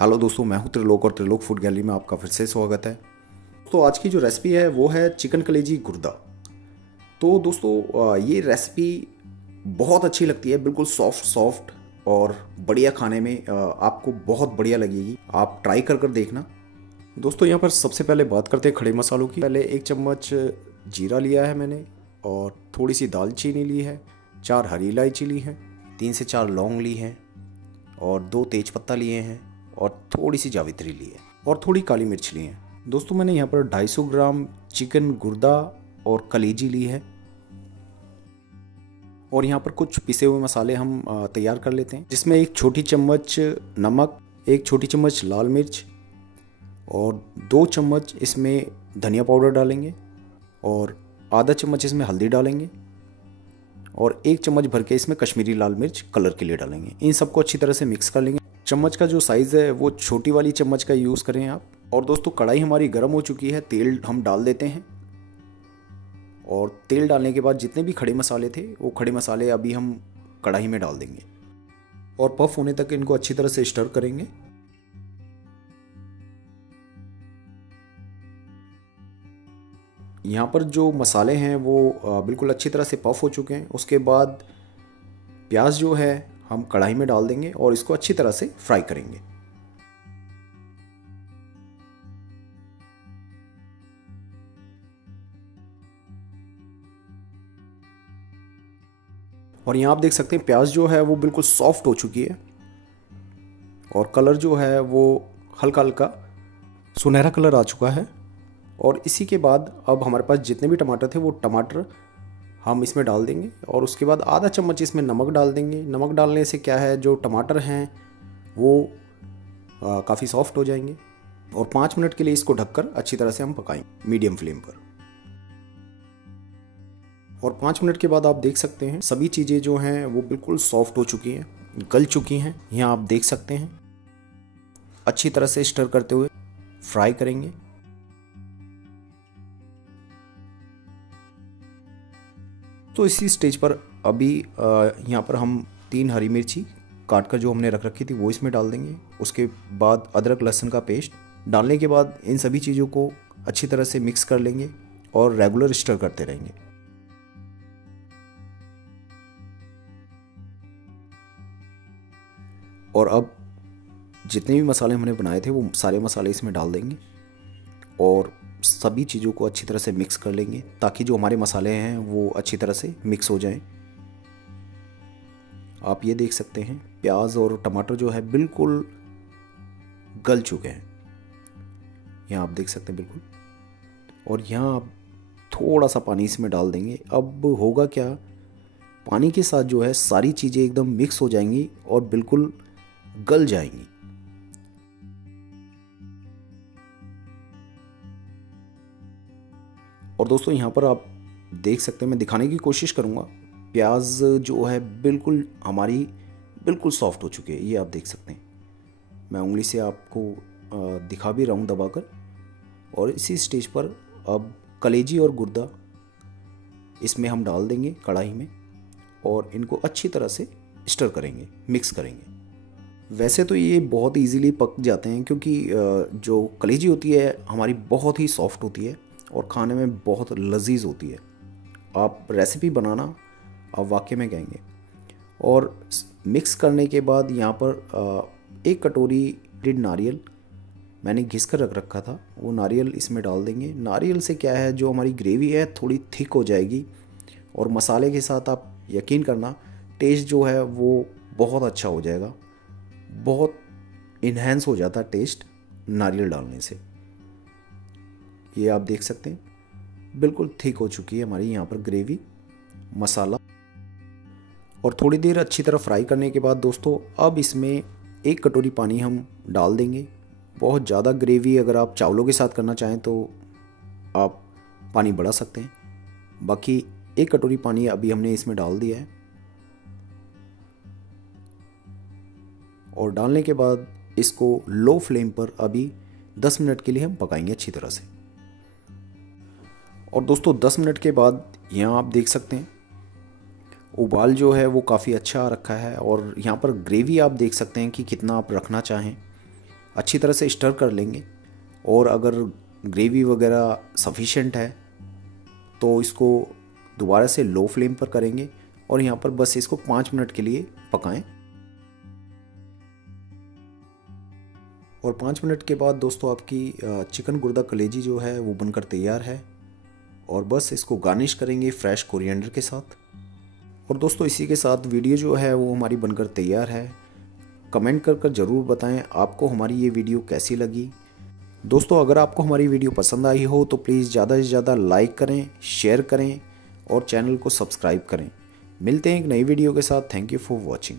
Hello दोस्तों, मैं हूं त्रिलोक और त्रिलोक फूड गैलरी में आपका फिर से स्वागत है। तो आज की जो रेसिपी है वो है चिकन कलेजी गुर्दा। तो दोस्तों ये रेसिपी बहुत अच्छी लगती है, बिल्कुल सॉफ्ट सॉफ्ट और बढ़िया खाने में आपको बहुत बढ़िया लगेगी। आप ट्राई कर देखना। दोस्तों यहाँ पर सबसे पहले बात करते हैं खड़े मसालों की। पहले 1 चम्मच जीरा लिया है मैंने और थोड़ी सी दालचीनी ली है, 4 हरी इलायची ली है, 3 से 4 लौंग ली हैं और 2 तेज पत्ता लिए हैं और थोड़ी सी जावित्री ली है और थोड़ी काली मिर्च ली है। दोस्तों मैंने यहाँ पर 250 ग्राम चिकन गुर्दा और कलेजी ली है और यहाँ पर कुछ पिसे हुए मसाले हम तैयार कर लेते हैं, जिसमें 1 छोटी चम्मच नमक, 1 छोटी चम्मच लाल मिर्च और 2 चम्मच इसमें धनिया पाउडर डालेंगे और आधा चम्मच इसमें हल्दी डालेंगे और 1 चम्मच भर के इसमें कश्मीरी लाल मिर्च कलर के लिए डालेंगे। इन सबको अच्छी तरह से मिक्स कर लेंगे। चम्मच का जो साइज़ है वो छोटी वाली चम्मच का यूज़ करें आप। और दोस्तों कढ़ाई हमारी गर्म हो चुकी है, तेल हम डाल देते हैं और तेल डालने के बाद जितने भी खड़े मसाले थे वो खड़े मसाले अभी हम कढ़ाई में डाल देंगे और पफ होने तक इनको अच्छी तरह से स्टर करेंगे। यहाँ पर जो मसाले हैं वो बिल्कुल अच्छी तरह से पफ हो चुके हैं। उसके बाद प्याज जो है हम कढ़ाई में डाल देंगे और इसको अच्छी तरह से फ्राई करेंगे। और यहाँ आप देख सकते हैं प्याज जो है वो बिल्कुल सॉफ्ट हो चुकी है और कलर जो है वो हल्का हल्का सुनहरा कलर आ चुका है। और इसी के बाद अब हमारे पास जितने भी टमाटर थे वो टमाटर हम इसमें डाल देंगे और उसके बाद आधा चम्मच इसमें नमक डाल देंगे। नमक डालने से क्या है, जो टमाटर हैं वो काफ़ी सॉफ्ट हो जाएंगे और 5 मिनट के लिए इसको ढककर अच्छी तरह से हम पकाएंगे मीडियम फ्लेम पर। और 5 मिनट के बाद आप देख सकते हैं सभी चीज़ें जो हैं वो बिल्कुल सॉफ्ट हो चुकी हैं, गल चुकी हैं। यहाँ आप देख सकते हैं अच्छी तरह से स्टर करते हुए फ्राई करेंगे। तो इसी स्टेज पर अभी यहाँ पर हम 3 हरी मिर्ची काट कर जो हमने रख रखी थी वो इसमें डाल देंगे। उसके बाद अदरक लहसुन का पेस्ट डालने के बाद इन सभी चीज़ों को अच्छी तरह से मिक्स कर लेंगे और रेगुलर स्टर करते रहेंगे। और अब जितने भी मसाले हमने बनाए थे वो सारे मसाले इसमें डाल देंगे और सभी चीज़ों को अच्छी तरह से मिक्स कर लेंगे ताकि जो हमारे मसाले हैं वो अच्छी तरह से मिक्स हो जाएं। आप ये देख सकते हैं प्याज और टमाटर जो है बिल्कुल गल चुके हैं, यहाँ आप देख सकते हैं बिल्कुल। और यहाँ आप थोड़ा सा पानी इसमें डाल देंगे। अब होगा क्या, पानी के साथ जो है सारी चीज़ें एकदम मिक्स हो जाएंगी और बिल्कुल गल जाएंगी। और दोस्तों यहाँ पर आप देख सकते हैं, मैं दिखाने की कोशिश करूँगा, प्याज जो है बिल्कुल हमारी बिल्कुल सॉफ्ट हो चुकी है। ये आप देख सकते हैं, मैं उंगली से आपको दिखा भी रहा हूँ दबाकर। और इसी स्टेज पर अब कलेजी और गुर्दा इसमें हम डाल देंगे कढ़ाई में और इनको अच्छी तरह से स्टर करेंगे, मिक्स करेंगे। वैसे तो ये बहुत इजीली पक जाते हैं क्योंकि जो कलेजी होती है हमारी बहुत ही सॉफ्ट होती है और खाने में बहुत लजीज होती है। आप रेसिपी बनाना आप वाकई में कहेंगे। और मिक्स करने के बाद यहाँ पर 1 कटोरी नारियल मैंने घिस कर रख रखा था, वो नारियल इसमें डाल देंगे। नारियल से क्या है, जो हमारी ग्रेवी है थोड़ी थिक हो जाएगी और मसाले के साथ आप यकीन करना टेस्ट जो है वो बहुत अच्छा हो जाएगा, बहुत इन्हेंस हो जाता है टेस्ट नारियल डालने से। ये आप देख सकते हैं बिल्कुल थिक हो चुकी है हमारी यहाँ पर ग्रेवी, मसाला। और थोड़ी देर अच्छी तरह फ्राई करने के बाद दोस्तों अब इसमें 1 कटोरी पानी हम डाल देंगे। बहुत ज़्यादा ग्रेवी अगर आप चावलों के साथ करना चाहें तो आप पानी बढ़ा सकते हैं। बाकी 1 कटोरी पानी अभी हमने इसमें डाल दिया है और डालने के बाद इसको लो फ्लेम पर अभी 10 मिनट के लिए हम पकाएंगे अच्छी तरह से। और दोस्तों 10 मिनट के बाद यहाँ आप देख सकते हैं उबाल जो है वो काफ़ी अच्छा आ रखा है और यहाँ पर ग्रेवी आप देख सकते हैं कि कितना आप रखना चाहें। अच्छी तरह से स्टर कर लेंगे। और अगर ग्रेवी वगैरह सफिशेंट है तो इसको दोबारा से लो फ्लेम पर करेंगे और यहाँ पर बस इसको 5 मिनट के लिए पकाएं। और 5 मिनट के बाद दोस्तों आपकी चिकन गुर्दा कलेजी जो है वो बनकर तैयार है। और बस इसको गार्निश करेंगे फ्रेश कोरिएंडर के साथ। और दोस्तों इसी के साथ वीडियो जो है वो हमारी बनकर तैयार है। कमेंट कर ज़रूर बताएं आपको हमारी ये वीडियो कैसी लगी। दोस्तों अगर आपको हमारी वीडियो पसंद आई हो तो प्लीज़ ज़्यादा से ज़्यादा लाइक करें, शेयर करें और चैनल को सब्सक्राइब करें। मिलते हैं एक नई वीडियो के साथ। Thank you for watching.